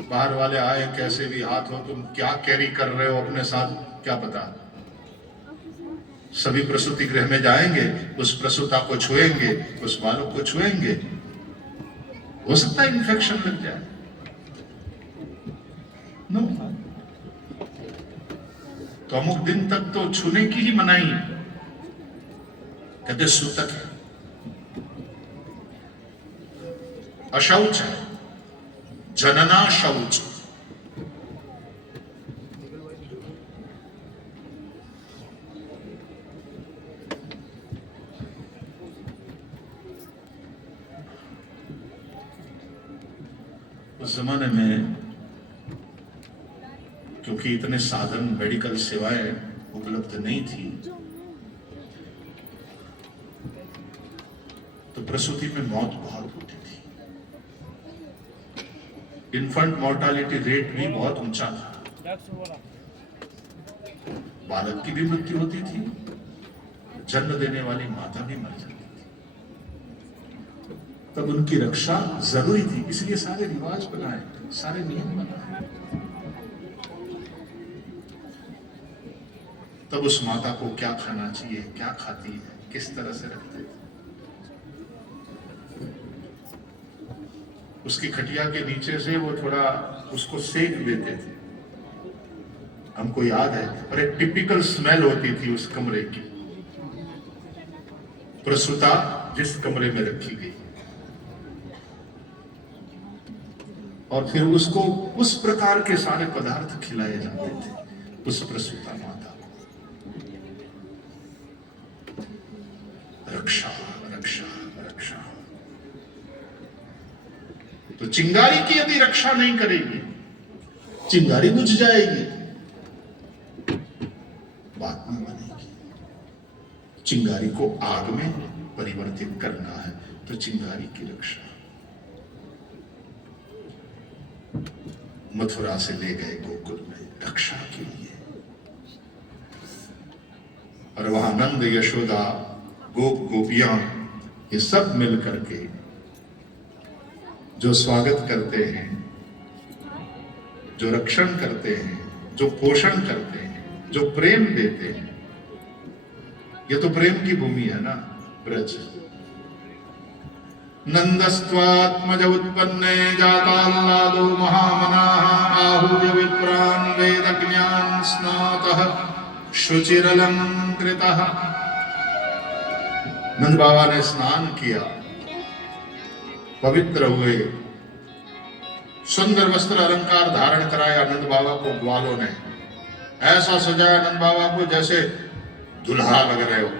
बाहर वाले आए कैसे भी हाथ हो, तुम क्या कैरी कर रहे हो अपने साथ क्या पता। सभी प्रसूति गृह में जाएंगे, उस प्रसूता को छुएंगे, उस बालक को छुएंगे, हो सकता है इन्फेक्शन लग जाए। नो, तो अमुक दिन तक तो छूने की ही मनाही, कहते सूतक है, अशौच है, जनना शौच। उस जमाने में क्योंकि इतने साधन, मेडिकल सेवाएं उपलब्ध नहीं थी, तो प्रसूति में मौत बहुत होती थी। इन्फेंट मोर्टालिटी रेट भी बहुत ऊंचा था। बालक की भी मृत्यु होती थी, जन्म देने वाली माता भी मर जाती थी। तब उनकी रक्षा जरूरी थी, इसलिए सारे रिवाज बनाए, सारे नियम बनाए। तब उस माता को क्या खाना चाहिए, क्या खाती है, किस तरह से रखते थे। उसकी खटिया के नीचे से वो थोड़ा उसको सेक देते थे, हमको याद है। और एक टिपिकल स्मेल होती थी उस कमरे की, प्रसूता जिस कमरे में रखी गई, और फिर उसको उस प्रकार के सारे पदार्थ खिलाए जाते थे उस प्रसूता माता को। रक्षा रक्षा रक्षा। तो चिंगारी की यदि रक्षा नहीं करेगी, चिंगारी बुझ जाएगी, बात नहीं बनेगी। चिंगारी को आग में परिवर्तित करना है, तो चिंगारी की रक्षा। मथुरा से ले गए गोकुल में रक्षा के लिए, और वहां नंद, यशोदा, गोप गोपियां, ये सब मिल करके जो स्वागत करते हैं, जो रक्षण करते हैं, जो पोषण करते हैं, जो प्रेम देते हैं। ये तो प्रेम की भूमि है ना ब्रज। नंदस्त्वात्मज उत्पन्ने जाताल्लादो महामनाः आहूय विप्रान् वेदज्ञान स्नातः शुचिरलंकृतः। नंद बाबा ने स्नान किया, पवित्र हुए, सुंदर वस्त्र अलंकार धारण कराया नंद बाबा को ग्वालों ने। ऐसा सजाया नंद बाबा को जैसे दुल्हा लग रहे हो,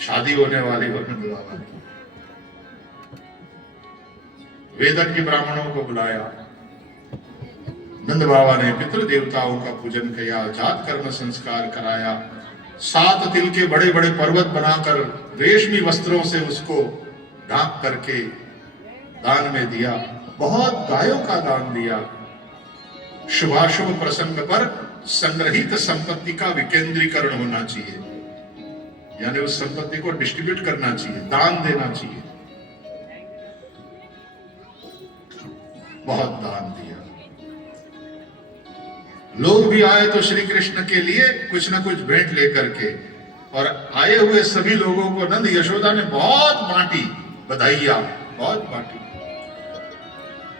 शादी होने वाली हो नंद बाबा की। वेदज्ञ ब्राह्मणों को बुलाया, नंद बाबा ने पितृ देवताओं का पूजन किया, जात कर्म संस्कार कराया, 7 तिल के बड़े बड़े पर्वत बनाकर रेशमी वस्त्रों से उसको ढांक करके दान में दिया। बहुत गायों का दान दिया। शुभाशुभ प्रसंग पर संग्रहित संपत्ति का विकेंद्रीकरण होना चाहिए, यानी उस संपत्ति को डिस्ट्रीब्यूट करना चाहिए, दान देना चाहिए। बहुत दान दिया। लोग भी आए तो श्री कृष्ण के लिए कुछ न कुछ भेंट लेकर के, और आए हुए सभी लोगों को नंद यशोदा ने बहुत बांटी, बधाइयां बहुत बांटी।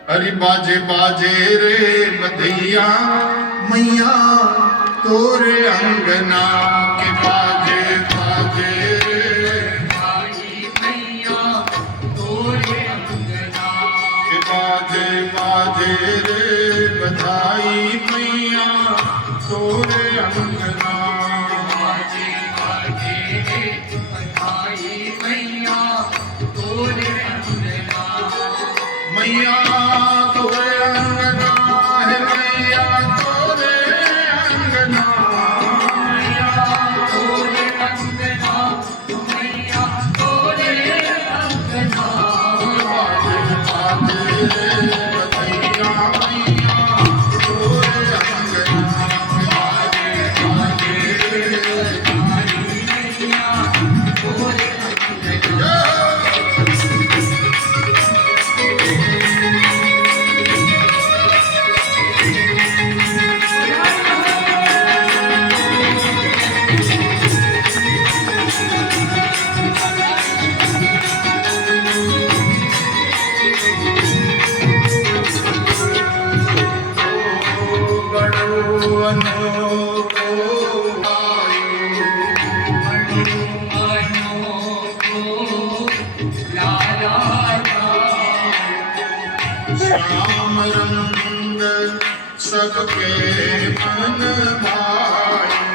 अरे बाजे बाजे रे बधैया मैया तोरे अंगना के, बाजे बाजे रे मैया तोरे अंगना के, बाजे बाजे रे बधाई मैया तोरे अंगना, बाजे बाजे रे बधाई मैया तोरे अंगना। मैया तोरे अंगना है, मैया तोरे अंगना, मैया तोरे अंगना, मैया तोरे अंगना। बाजे बाजे बधैया मैया तोरे अंगना, बाजे बाजे बधाई मैया तोरे अंगना। श्याम रंग सबके मन भाए